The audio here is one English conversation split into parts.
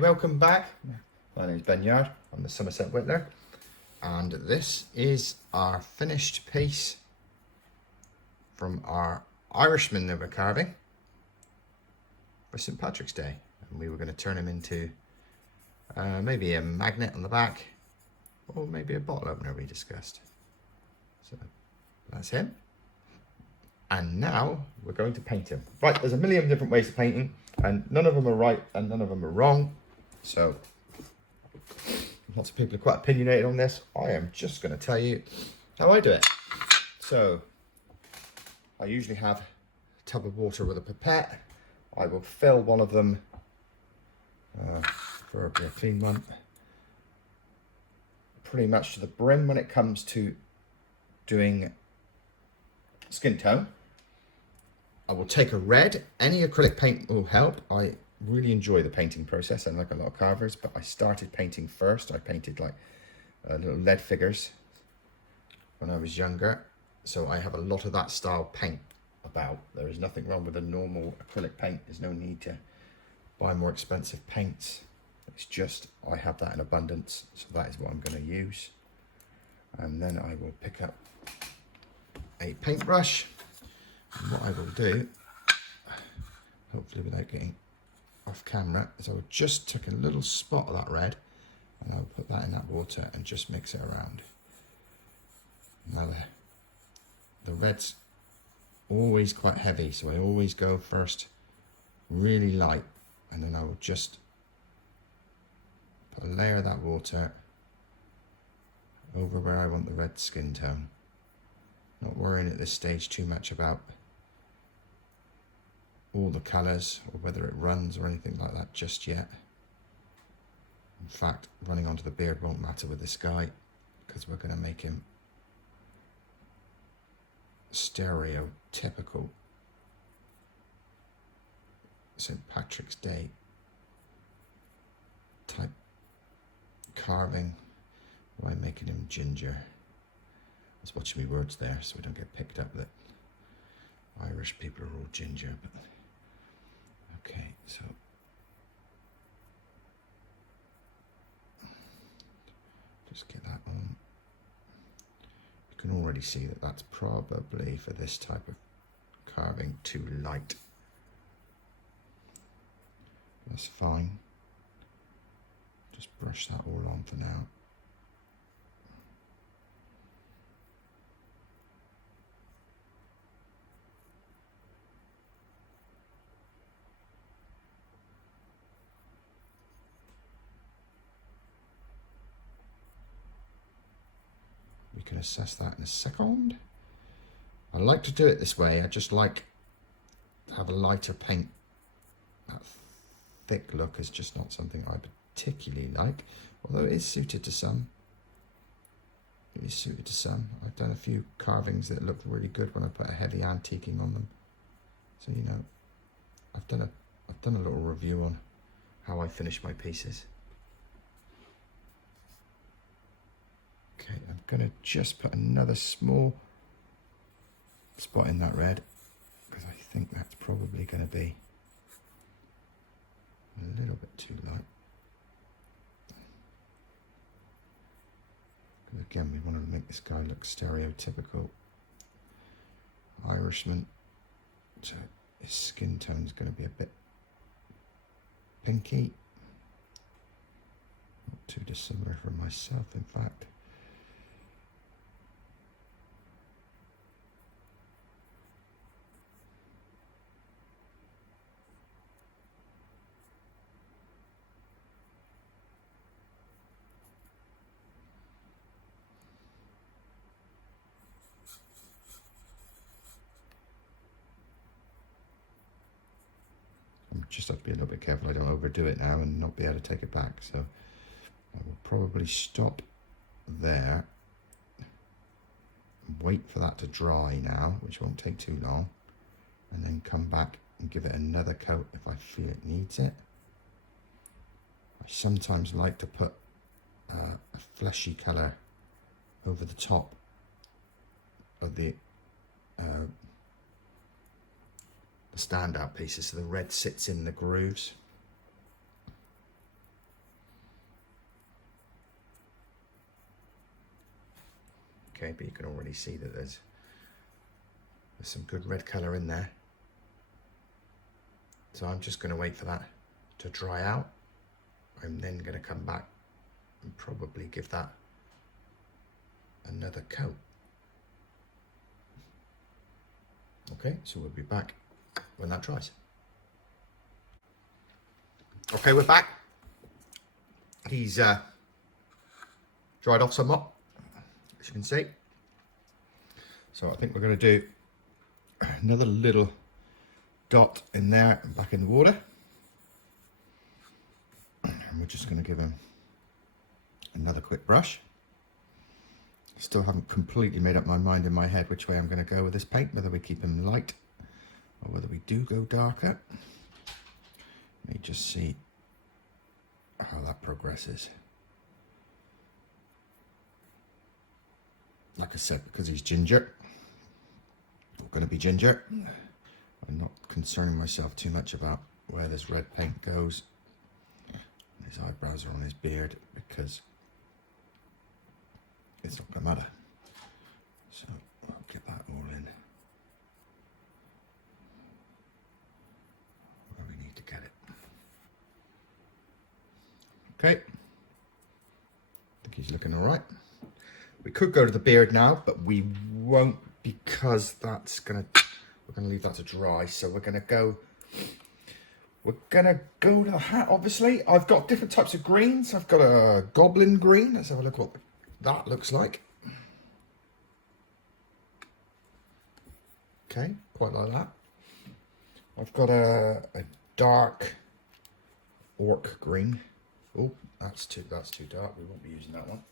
welcome back. My name is Ben Yard. I'm the Somerset Whittler, and this is our finished piece from our Irishman that we're carving for St. Patrick's Day. And we were going to turn him into maybe a magnet on the back, or maybe a bottle opener we discussed. So that's him. And now we're going to paint him. Right, there's a million different ways of painting, and none of them are right and none of them are wrong. So lots of people are quite opinionated on this. I am just going to tell you how I do it. So I usually have a tub of water with a pipette. I will fill one of them, preferably a clean one, pretty much to the brim when it comes to doing skin tone. I will take a red. Any acrylic paint will help. I really enjoy the painting process, unlike a lot of carvers, but I started painting first. I painted like little lead figures when I was younger, so I have a lot of that style paint about. There is nothing wrong with a normal acrylic paint. There's no need to buy more expensive paints. It's just I have that in abundance, so that is what I'm going to use. And then I will pick up a paintbrush, and what I will do, hopefully without getting off camera, is I will just take a little spot of that red and I'll put that in that water and just mix it around. Now the red's always quite heavy, so I always go first really light, and then I will just put a layer of that water over where I want the red skin tone. Not worrying at this stage too much about all the colours or whether it runs or anything like that just yet. In fact, running onto the beard won't matter with this guy, because we're going to make him stereotypical St. Patrick's Day type carving by making him ginger. I was watching my words there so we don't get picked up that Irish people are all ginger. But okay, so just get that on. You can already see that that's probably, for this type of carving, too light. That's fine. Just brush that all on for now. We can assess that in a second. I like to do it this way. I just like to have a lighter paint. That thick look is just not something I particularly like, although it is suited to some. It is suited to some. I've done a few carvings that look really good when I put a heavy antiquing on them. So, you know, I've done a little review on how I finish my pieces. Okay, I'm going to just put another small spot in that red, because I think that's probably going to be a little bit too light. Because again, we want to make this guy look stereotypical Irishman, so his skin tone is going to be a bit pinky. Not too dissimilar from myself, in fact. Just have to be a little bit careful I don't overdo it now and not be able to take it back. So I will probably stop there and wait for that to dry now, which won't take too long, and then come back and give it another coat if I feel it needs it. I sometimes like to put a fleshy colour over the top of the standout pieces, so the red sits in the grooves. Okay, but you can already see that there's some good red colour in there. So I'm just going to wait for that to dry out. I'm then going to come back and probably give that another coat. Okay, so we'll be back when that dries. Okay, we're back. He's dried off somewhat, as you can see. So I think we're going to do another little dot in there and back in the water. And we're just going to give him another quick brush. Still haven't completely made up my mind in my head which way I'm going to go with this paint, whether we keep him light or whether we do go darker. Let me just see how that progresses. Like I said, because he's ginger, going to be ginger, I'm not concerning myself too much about where this red paint goes. His eyebrows are on his beard because it's not going to matter. So I'll get that all in where we need to get it. Okay, I think he's looking all right. We could go to the beard now, but we won't, because we're gonna leave that to dry. So we're gonna go to the hat. Obviously, I've got different types of greens. I've got a goblin green. Let's have a look what that looks like. Okay, quite like that. I've got a dark orc green. Oh, that's too dark. We won't be using that one.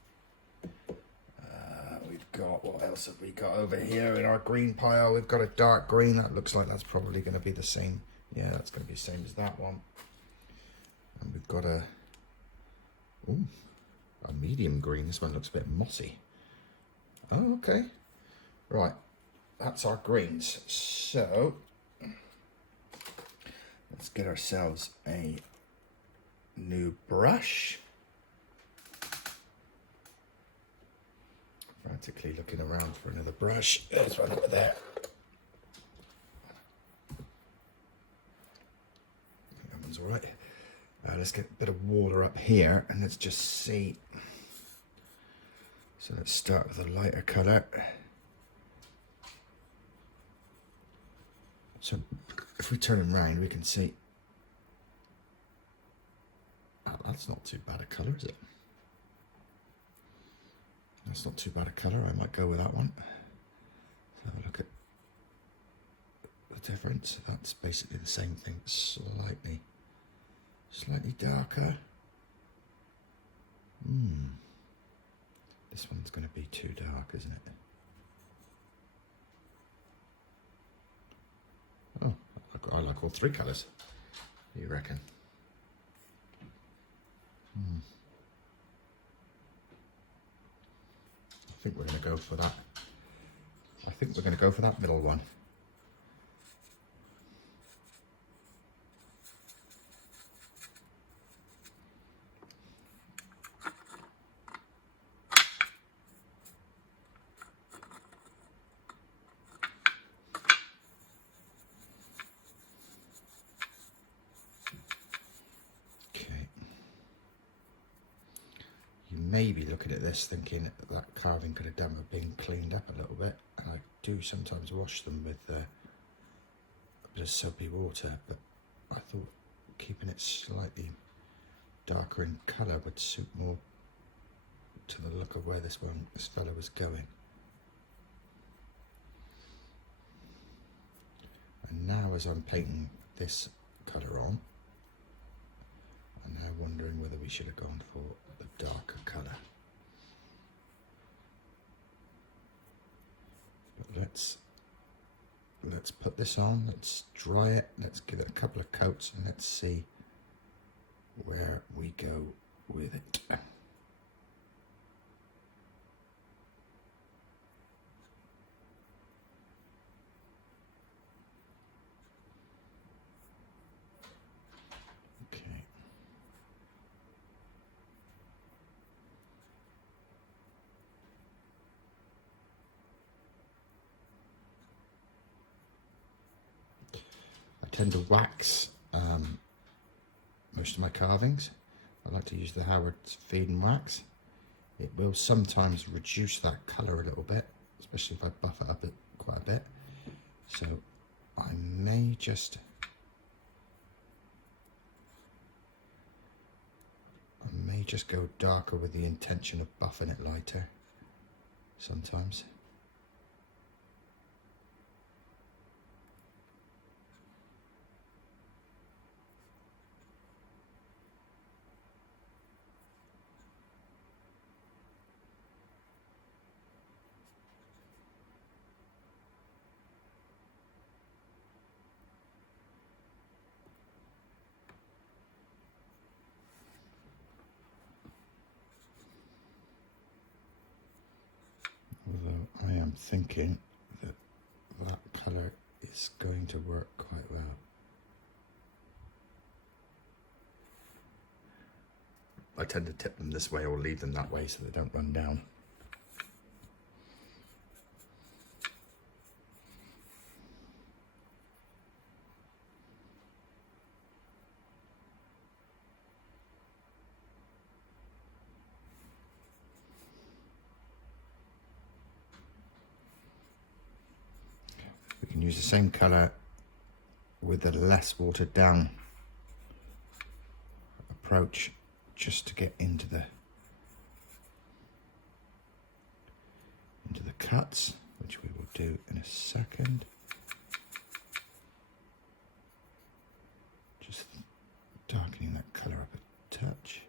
We've got, what else have we got over here in our green pile? We've got a dark green. That looks like that's probably going to be the same. Yeah, that's going to be the same as that one. And we've got a medium green. This one looks a bit mossy. Oh, okay. Right, that's our greens. So let's get ourselves a new brush. Frantically looking around for another brush. There's one over there. I think that one's all right. Let's get a bit of water up here and let's just see. So let's start with a lighter colour. So if we turn him around, we can see. Oh, that's not too bad a colour, is it? That's not too bad a colour. I might go with that one. Let's have a look at the difference. That's basically the same thing, slightly darker. This one's going to be too dark, isn't it? Oh, I like all three colours. What do you reckon? I think we're going to go for that. I think we're going to go for that middle one. Maybe looking at this thinking that carving could have done with being cleaned up a little bit, and I do sometimes wash them with a bit of soapy water, but I thought keeping it slightly darker in colour would suit more to the look of where this fella was going. And now as I'm painting this colour on, I'm now wondering whether we should have gone for the darker colour. But let's put this on, let's dry it, let's give it a couple of coats and let's see where we go with it. tend to wax most of my carvings. I like to use the Howard's Feed and Wax. It will sometimes reduce that colour a little bit, especially if I buff it up quite a bit. So I may just go darker with the intention of buffing it lighter sometimes. Although I am thinking that that colour is going to work quite well. I tend to tip them this way or leave them that way so they don't run down. We can use the same colour with a less watered down approach just to get into the cuts, which we will do in a second. Just darkening that colour up a touch.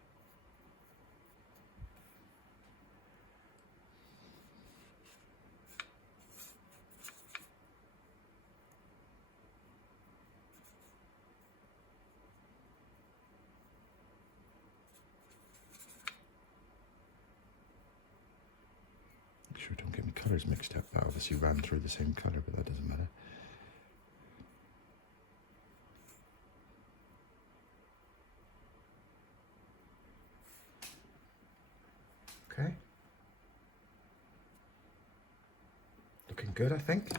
Make sure I don't get my colours mixed up. That obviously ran through the same colour, but that doesn't matter. Okay. Looking good, I think.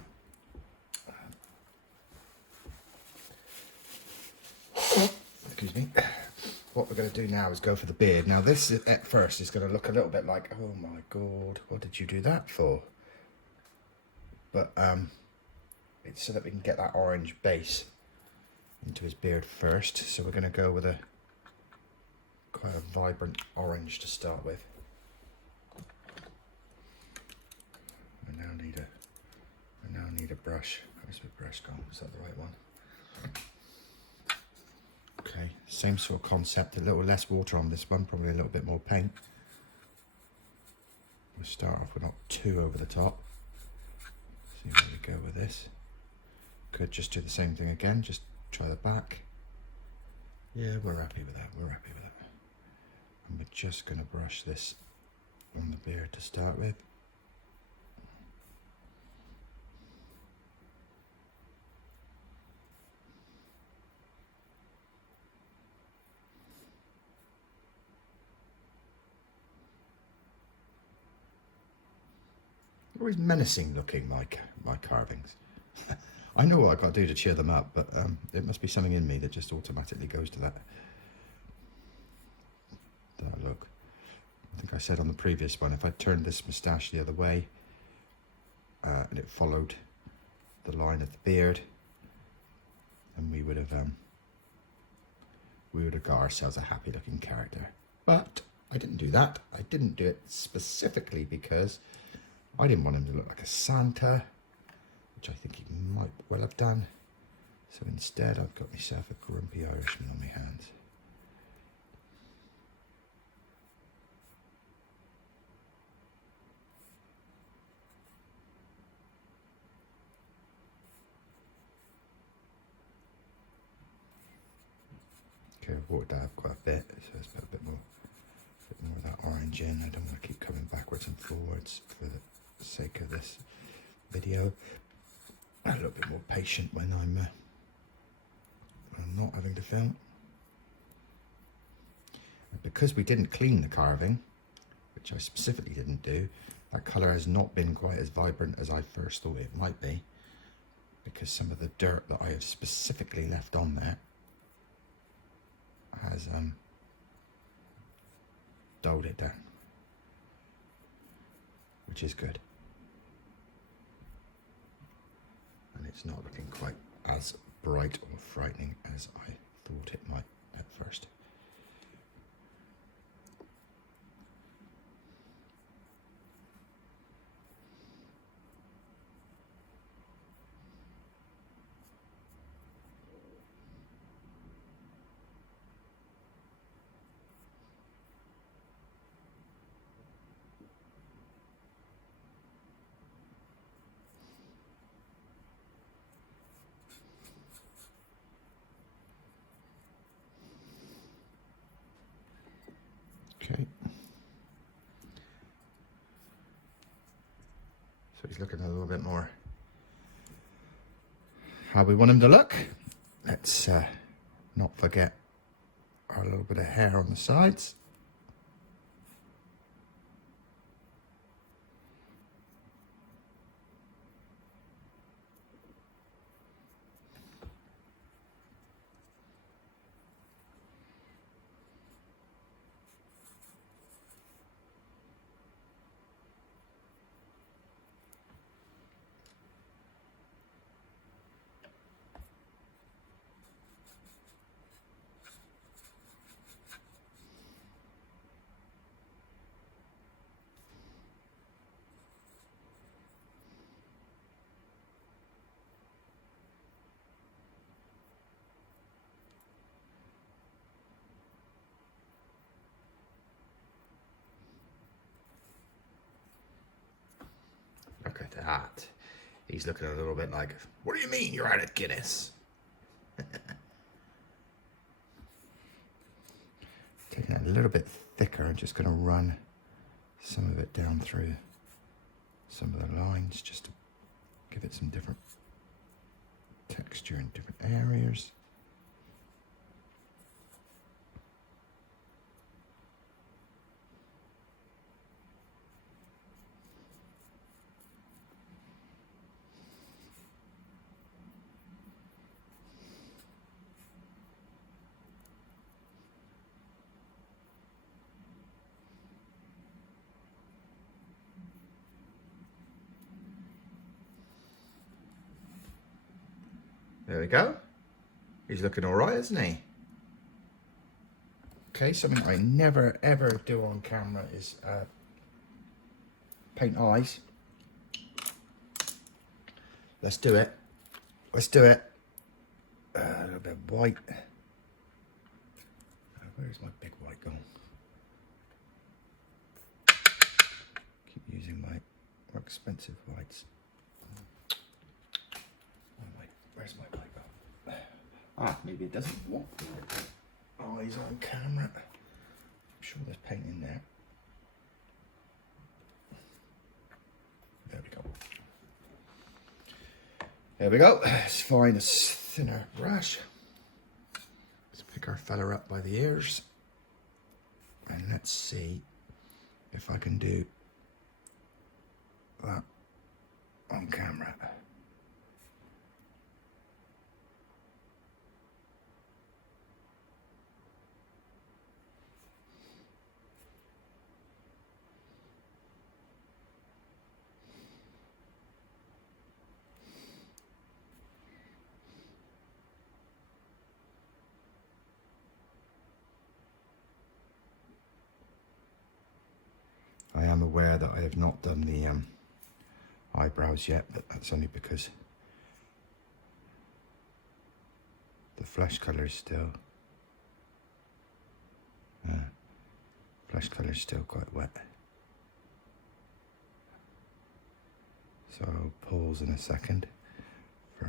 Excuse me. What we're going to do now is go for the beard. Now this at first is going to look a little bit like, oh my god, what did you do that for? But it's so that we can get that orange base into his beard first. So we're going to go with quite a vibrant orange to start with. I now need a brush. Where's my brush gone? Is that the right one? Okay, same sort of concept, a little less water on this one, probably a little bit more paint. We'll start off with not too over the top. See where we go with this. Could just do the same thing again, just try the back. Yeah, we're happy with that, we're happy with that. And we're just going to brush this on the beard to start with. Always menacing looking, my carvings. I know what I've got to do to cheer them up, but it must be something in me that just automatically goes to that look. I think I said on the previous one, if I turned this moustache the other way and it followed the line of the beard, then we would have got ourselves a happy looking character. But I didn't do that. I didn't do it specifically because I didn't want him to look like a Santa, which I think he might well have done. So instead I've got myself a grumpy Irishman on my hands. Okay, I've watered that up quite a bit, so let's put a bit more of that orange in. I don't want to keep coming backwards and forwards for the sake of this video. I'm a little bit more patient when I'm not having to film. And because we didn't clean the carving, which I specifically didn't do, that colour has not been quite as vibrant as I first thought it might be, because some of the dirt that I have specifically left on there has dulled it down, which is good. And it's not looking quite as bright or frightening as I thought it might at first. Okay. So he's looking a little bit more how we want him to look. Let's not forget our little bit of hair on the sides. Look at that. He's looking a little bit like, what do you mean you're out of Guinness? Taking it a little bit thicker, I'm just going to run some of it down through some of the lines just to give it some different texture in different areas. There we go. He's looking all right, isn't he? Okay, something I never ever do on camera is paint eyes. Let's do it. Let's do it. A little bit of white. Where's my big white gone? Keep using my more expensive whites. Where's my white gone? Ah, maybe it doesn't want eyes on camera. I'm sure there's paint in there. There we go. There we go. Let's find a thinner brush. Let's pick our fella up by the ears. And let's see if I can do that on camera. I am aware that I have not done the eyebrows yet, but that's only because the flesh colour is still quite wet. So I'll pause in a second for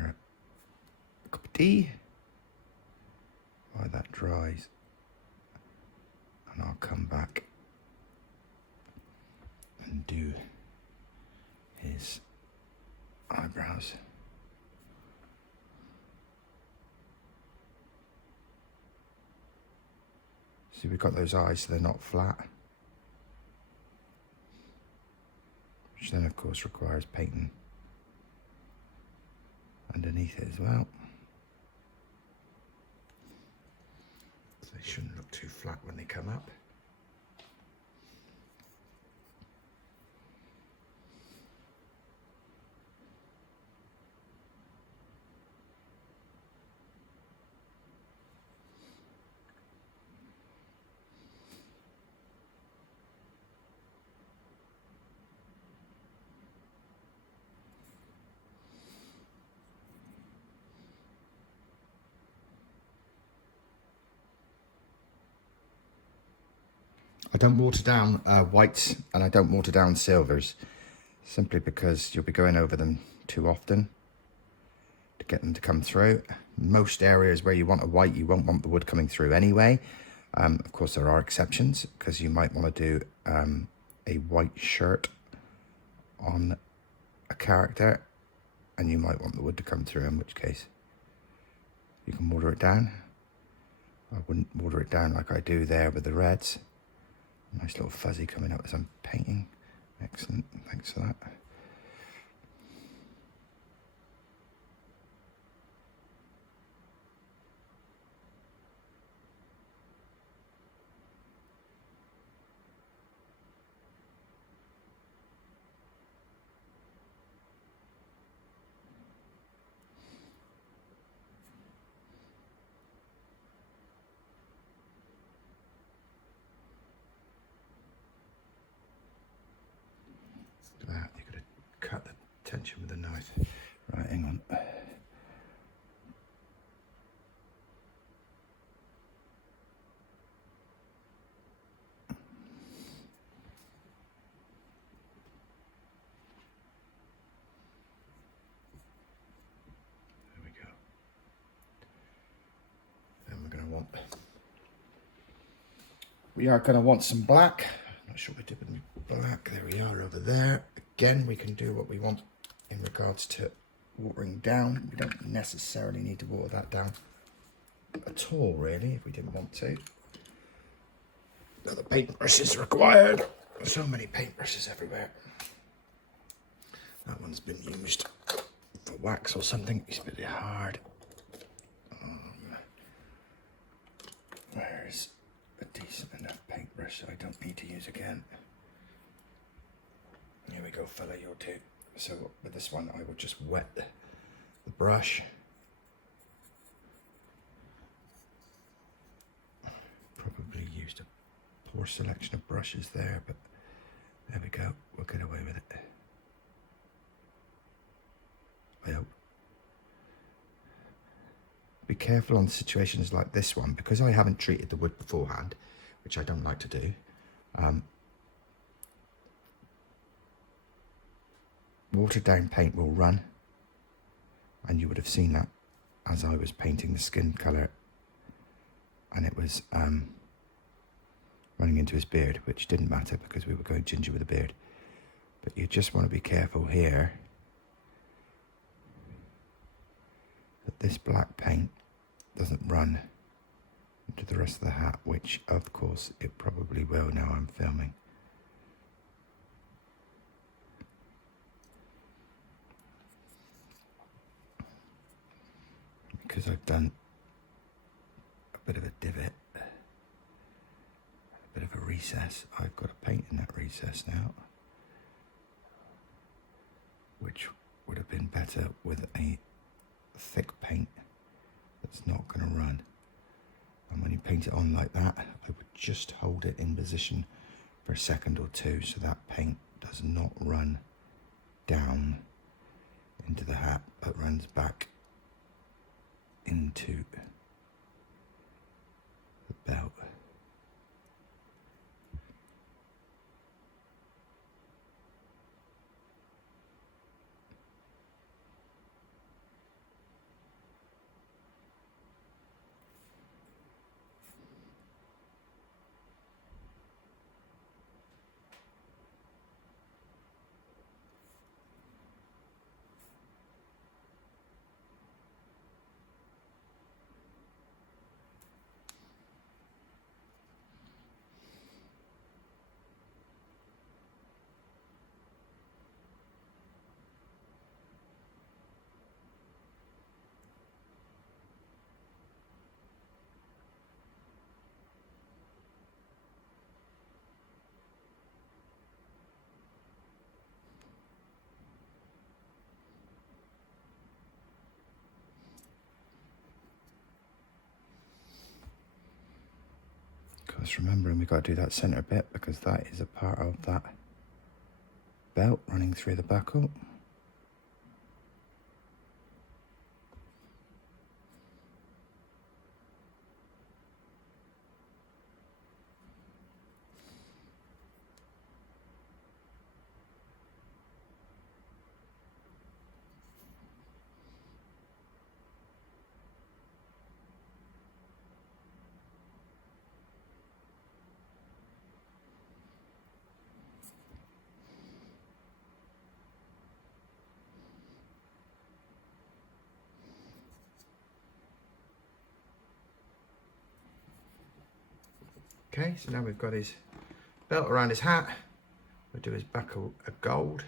a cup of tea while that dries, and I'll come back and do his eyebrows. See, we've got those eyes so they're not flat, which then of course requires painting underneath it as well. So they shouldn't look too flat when they come up. I don't water down whites and I don't water down silvers, simply because you'll be going over them too often to get them to come through. Most areas where you want a white, you won't want the wood coming through anyway. Of course, there are exceptions, because you might want to do a white shirt on a character and you might want the wood to come through, in which case you can water it down. I wouldn't water it down like I do there with the reds. Nice little fuzzy coming up as I'm painting. Excellent, thanks for that. You've got to cut the tension with a knife. Right, hang on. There we go. Then we are going to want some black. I'm not sure what we did with the black. There we are over there. Again, we can do what we want in regards to watering down. We don't necessarily need to water that down at all, really, if we didn't want to. Another paintbrush is required. So many paintbrushes everywhere. That one's been used for wax or something. It's pretty hard. Where's a decent enough paintbrush I don't need to use again? Here we go, fella, you're two. So with this one, I will just wet the brush. Probably used a poor selection of brushes there, but there we go. We'll get away with it. I hope. Be careful on situations like this one, because I haven't treated the wood beforehand, which I don't like to do. Watered down paint will run, and you would have seen that as I was painting the skin colour, and it was running into his beard, which didn't matter because we were going ginger with a beard. But you just want to be careful here that this black paint doesn't run into the rest of the hat, which of course it probably will now I'm filming. Because I've done a bit of a divot, a bit of a recess, I've got to paint in that recess now, which would have been better with a thick paint that's not going to run. And when you paint it on like that, I would just hold it in position for a second or two so that paint does not run down into the hat, but runs back into the belt. Just remembering we got to do that centre bit because that is a part of that belt running through the buckle. Okay, so now we've got his belt around his hat. We'll do his buckle a gold.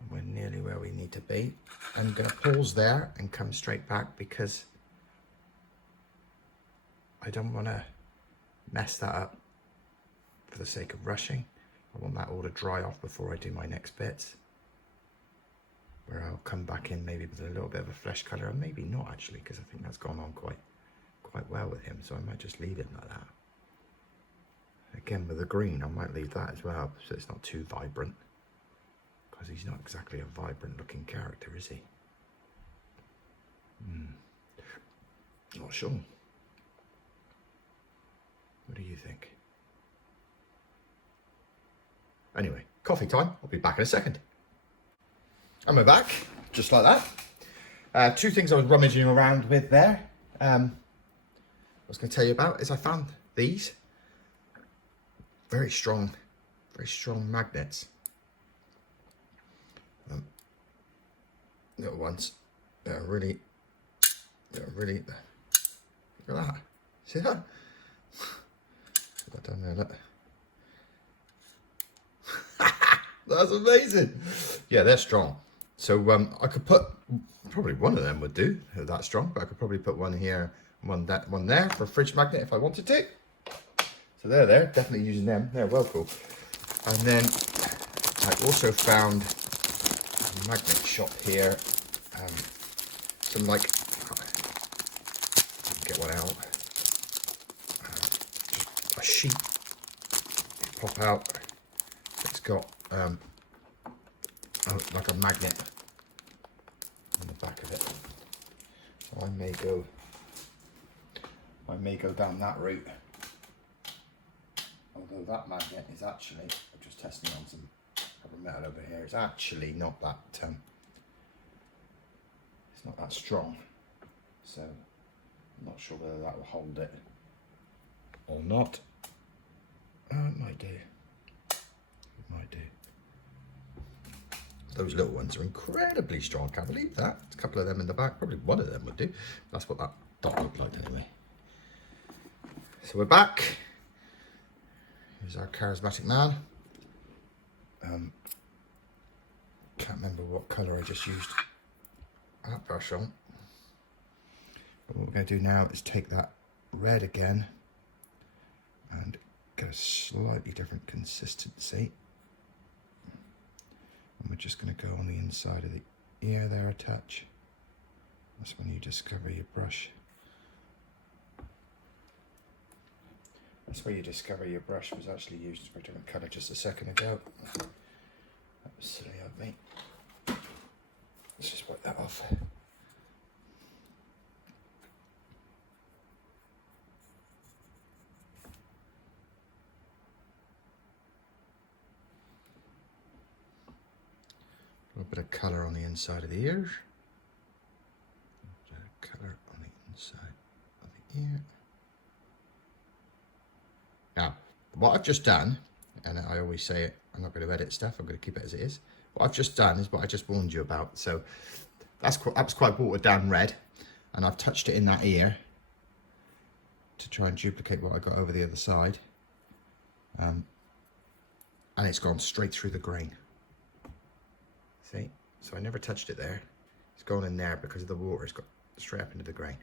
And we're nearly where we need to be. I'm going to pause there and come straight back because I don't want to mess that up for the sake of rushing. I want that all to dry off before I do my next bits. Where I'll come back in maybe with a little bit of a flesh colour, and maybe not actually, because I think that's gone on quite well with him, so I might just leave it like that. Again, with the green, I might leave that as well, so it's not too vibrant, because he's not exactly a vibrant looking character, is he? Not sure. What do you think? Anyway, coffee time. I'll be back in a second. And we're back, just like that. Two things I was rummaging around with there. I was going to tell you about is I found these very strong magnets. Little ones. They're really. Look at that. See that? Got down there. Look. That's amazing. Yeah, they're strong. So I could put, probably one of them would do, they're that strong, but I could probably put one here, one there for a fridge magnet if I wanted to. So they're there, definitely using them. They're well cool. And then I also found a magnet shop here. Some like, get one out. Just a sheet. You pop out. It's got like a magnet on the back of it. So I may go down that route. Although that magnet is actually, I'm just testing on some rubber metal over here, it's actually not that it's not that strong. So I'm not sure whether that will hold it or not. It might do. It might do. Those little ones are incredibly strong. I can't believe that. A couple of them in the back. Probably one of them would do. That's what that dot looked like anyway. So we're back. Here's our charismatic man. Can't remember what colour I just used that brush on. But what we're going to do now is take that red again and get a slightly different consistency. And we're just going to go on the inside of the ear there a touch. That's when you discover your brush. That's where you discover your brush was actually used for a different colour just a second ago. That was silly of me. Let's just wipe that off. A little bit of colour on the inside of the ears. A bit of colour on the inside of the ear. Now, what I've just done, and I always say it, I'm not going to edit stuff, I'm going to keep it as it is. What I've just done is what I just warned you about. So that was quite watered down red, and I've touched it in that ear to try and duplicate what I got over the other side. And it's gone straight through the grain. See? So I never touched it there. It's gone in there because of the water. It's got straight up into the grain.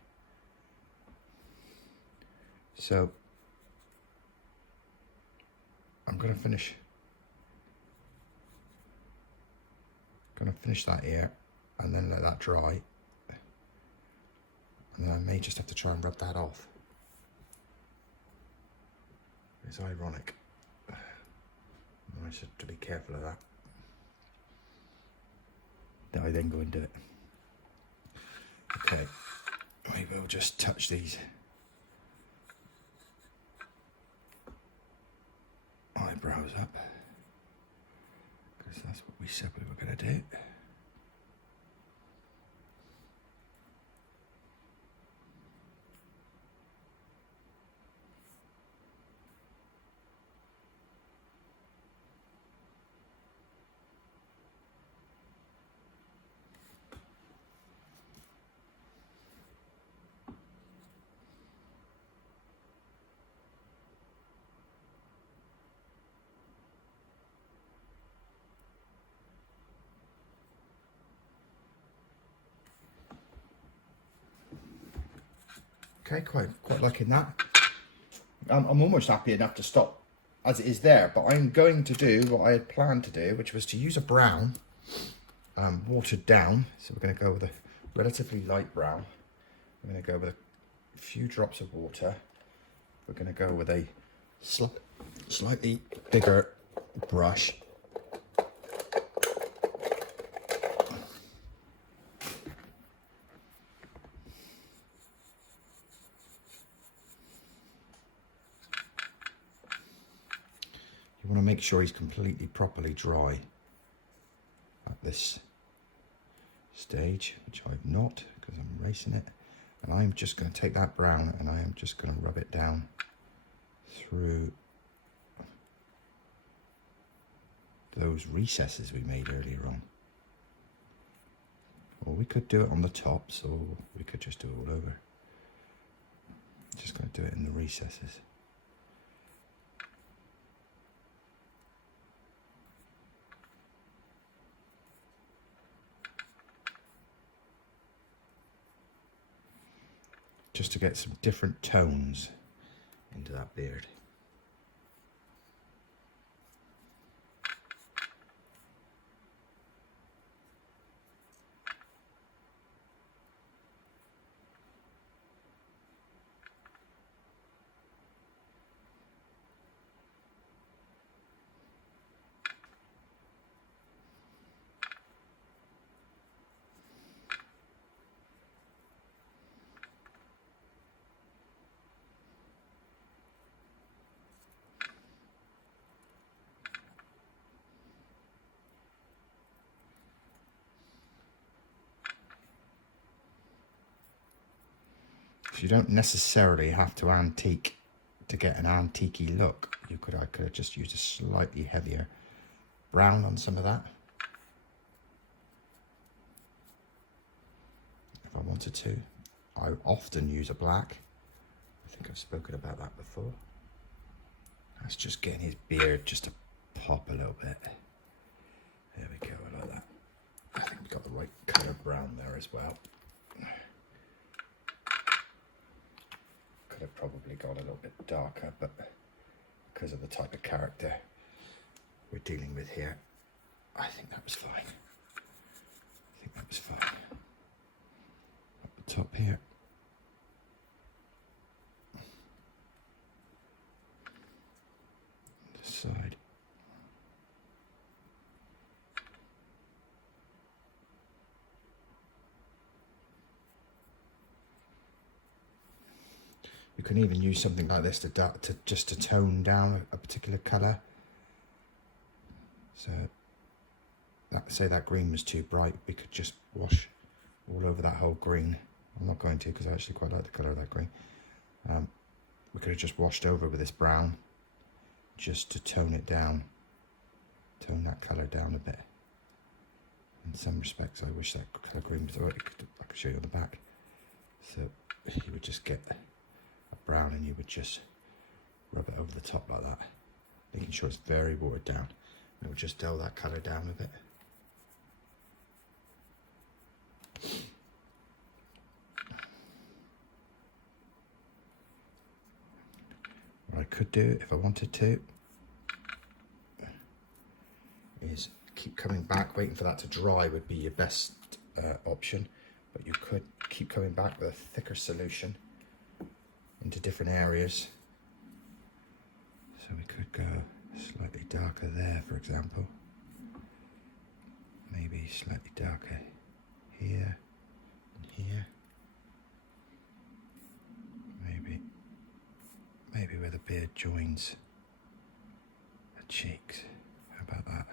So I'm going to finish that ear and then let that dry. And then I may just have to try and rub that off. It's ironic. I should to be careful of that. Then I then go and do it. Okay, maybe I'll just touch these eyebrows up, because that's what we said we were going to do. Okay, quite liking that. I'm almost happy enough to stop as it is there, but I'm going to do what I had planned to do, which was to use a brown, watered down. So we're going to go with a relatively light brown. We're going to go with a few drops of water. We're going to go with a slightly bigger brush. You want to make sure he's completely properly dry at this stage, which I've not, because I'm racing it. And I'm just going to take that brown and I am just going to rub it down through those recesses we made earlier on. Or we could do it on the tops, or we could just do it all over. Just going to do it in the recesses. Just to get some different tones into that beard. You don't necessarily have to antique to get an antique-y look. I could have just used a slightly heavier brown on some of that if I wanted to. I often use a black. I think I've spoken about that before. That's just getting his beard just to pop a little bit. There we go, I like that. I think we've got the right colour brown there as well. Have probably got a little bit darker, but because of the type of character we're dealing with here, I think that was fine. I think that was fine. Up the top here. This side. You can even use something like this to tone down a particular colour. So, say that green was too bright, we could just wash all over that whole green. I'm not going to, because I actually quite like the colour of that green. We could have just washed over with this brown, just to tone it down, tone that colour down a bit. In some respects, I wish that colour green was already. I could show you on the back. So you would just get a brown and you would just rub it over the top like that, making sure it's very watered down. And it will just dull that colour down a bit. What I could do if I wanted to is keep coming back, waiting for that to dry would be your best option, but you could keep coming back with a thicker solution into different areas. So we could go slightly darker there, for example. Maybe slightly darker here and here. Maybe where the beard joins the cheeks. How about that?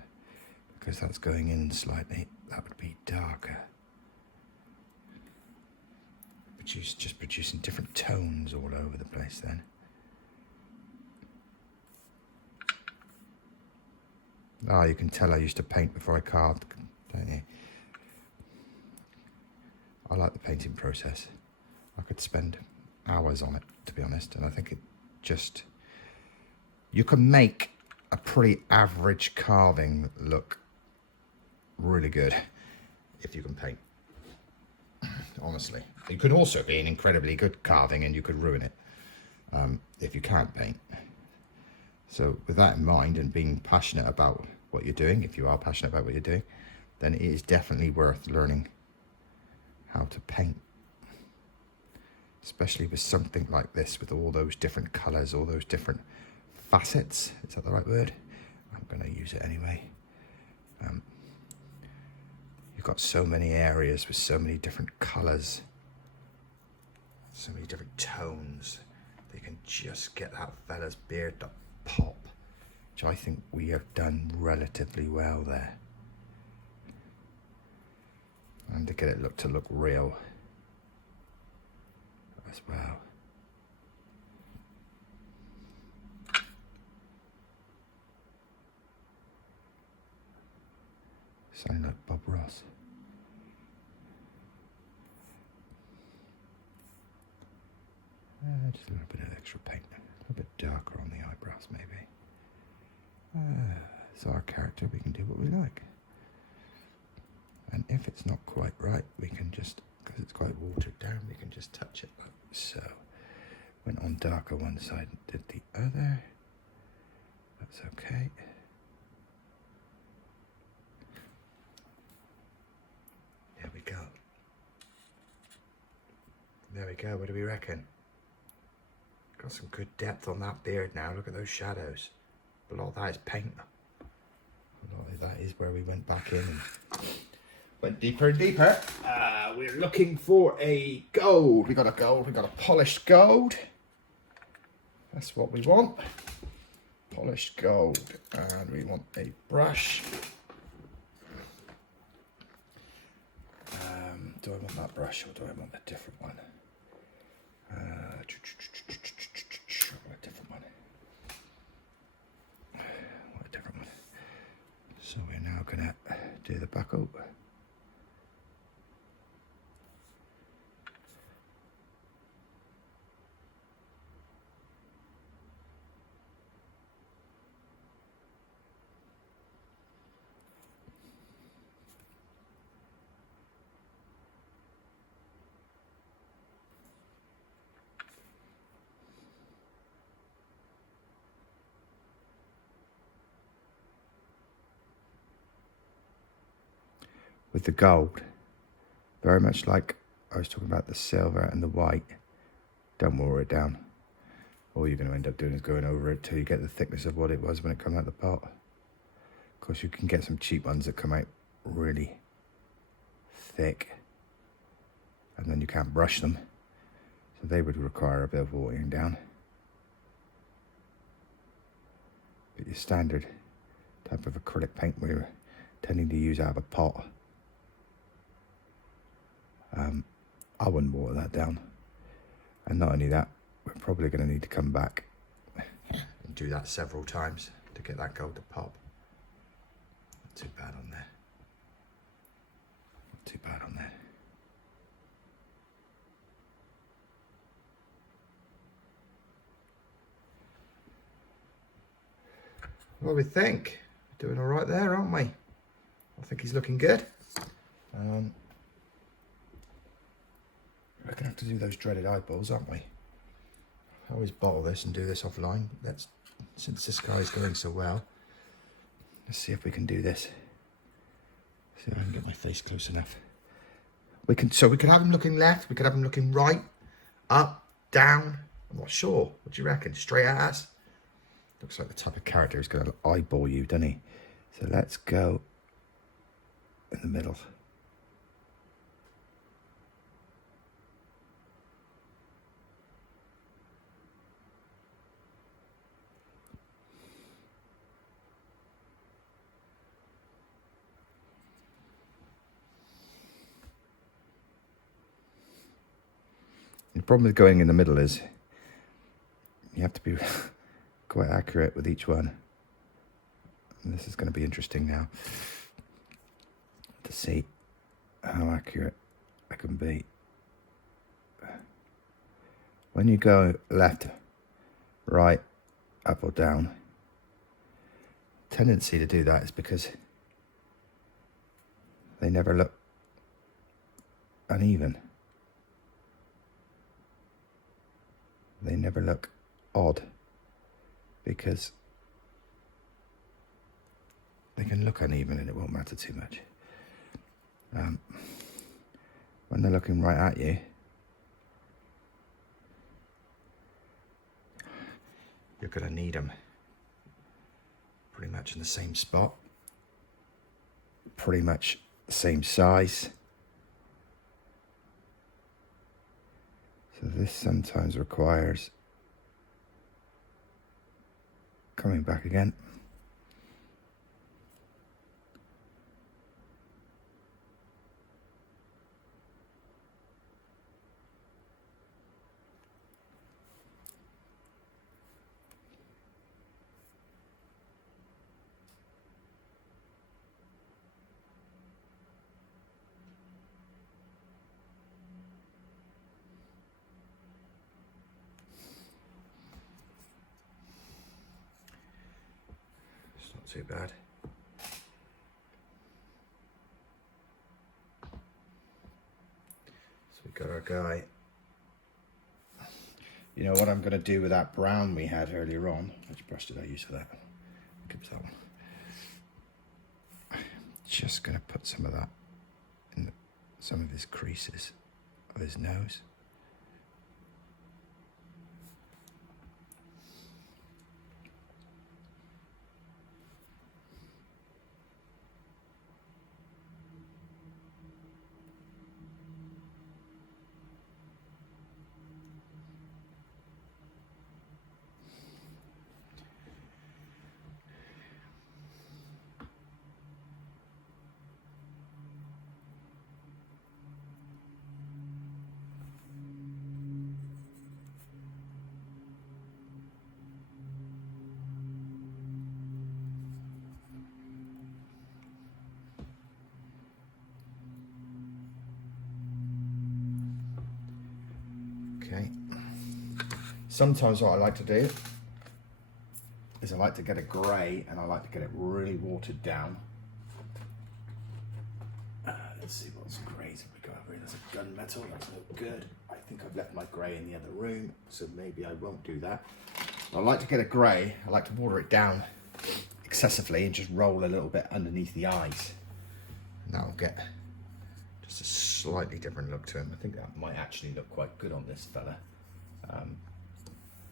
Because that's going in slightly, that would be darker. Just producing different tones all over the place then. Ah, you can tell I used to paint before I carved, don't you? I like the painting process. I could spend hours on it, to be honest, and I think it just... You can make a pretty average carving look really good if you can paint. Honestly. You could also be an incredibly good carving and you could ruin it if you can't paint. So with that in mind and being passionate about what you're doing, if you are passionate about what you're doing, then it is definitely worth learning how to paint. Especially with something like this, with all those different colours, all those different facets. Is that the right word? I'm going to use it anyway. You've got so many areas with so many different colours, so many different tones. They can just get that fella's beard to pop, which I think we have done relatively well there. And to get it to look real as well. Sound like Bob Ross. Just a little bit of extra paint, a little bit darker on the eyebrows maybe. It's our character, we can do what we like. And if it's not quite right, we can just, because it's quite watered down, we can just touch it like so. Went on darker one side and did the other. That's okay. There we go. There we go, what do we reckon? Got some good depth on that beard now, look at those shadows. But a lot of that is paint. A lot of that is where we went back in and went deeper and deeper. We're looking for a gold. We got a gold, we got a polished gold. That's what we want. Polished gold. And we want a brush. Do I want that brush or do I want a different one? I want a different one. I want a different one. So we're now going to do the buckle. With the gold, very much like I was talking about the silver and the white, don't water it down. All you're going to end up doing is going over it till you get the thickness of what it was when it comes out the pot. Of course, you can get some cheap ones that come out really thick and then you can't brush them, so they would require a bit of watering down. But your standard type of acrylic paint we're tending to use out of a pot, I wouldn't water that down. And not only that, we're probably going to need to come back and do that several times to get that gold to pop. Not too bad on there. Not too bad on there. What do we think? Doing all right there, aren't we? I think he's looking good. We're going to have to do those dreaded eyeballs, aren't we? I always bottle this and do this offline. Since this guy's going so well, let's see if we can do this. See if I can get my face close enough. So we could have him looking left, we could have him looking right, up, down. I'm not sure. What do you reckon? Straight at us? Looks like the type of character who's going to eyeball you, doesn't he? So let's go in the middle. The problem with going in the middle is you have to be quite accurate with each one. And this is going to be interesting now to see how accurate I can be. When you go left, right, up or down, tendency to do that is because they never look uneven. They never look odd because they can look uneven and it won't matter too much. When they're looking right at you, you're going to need them pretty much in the same spot, pretty much the same size. So this sometimes requires coming back again. Too bad. So we got our guy. You know what I'm going to do with that brown we had earlier on? Which brush did I use for that? I think it was that one. Just going to put some of that in some of his creases of his nose. Okay. Sometimes what I like to do is I like to get a grey and I like to get it really watered down. Let's see what's greys have we got over here. There's a gunmetal, that's no good. I think I've left my grey in the other room, so maybe I won't do that. I like to get a grey, I like to water it down excessively and just roll a little bit underneath the eyes. And that'll get just a slightly different look to him. I think that might actually look quite good on this fella.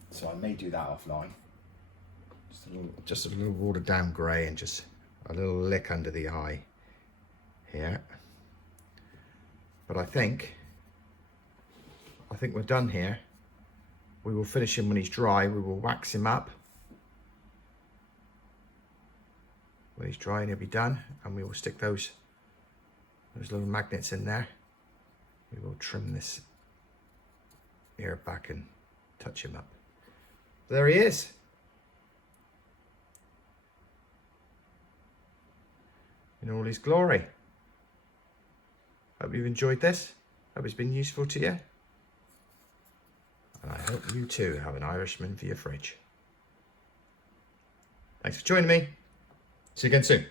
So I may do that offline. Just a little watered down grey and just a little lick under the eye here. But I think we're done here. We will finish him when he's dry. We will wax him up. When he's dry and he'll be done, and we will stick those little magnets in there. We will trim this ear back and touch him up. There he is. In all his glory. Hope you've enjoyed this. Hope it's been useful to you. And I hope you too have an Irishman for your fridge. Thanks for joining me. See you again soon.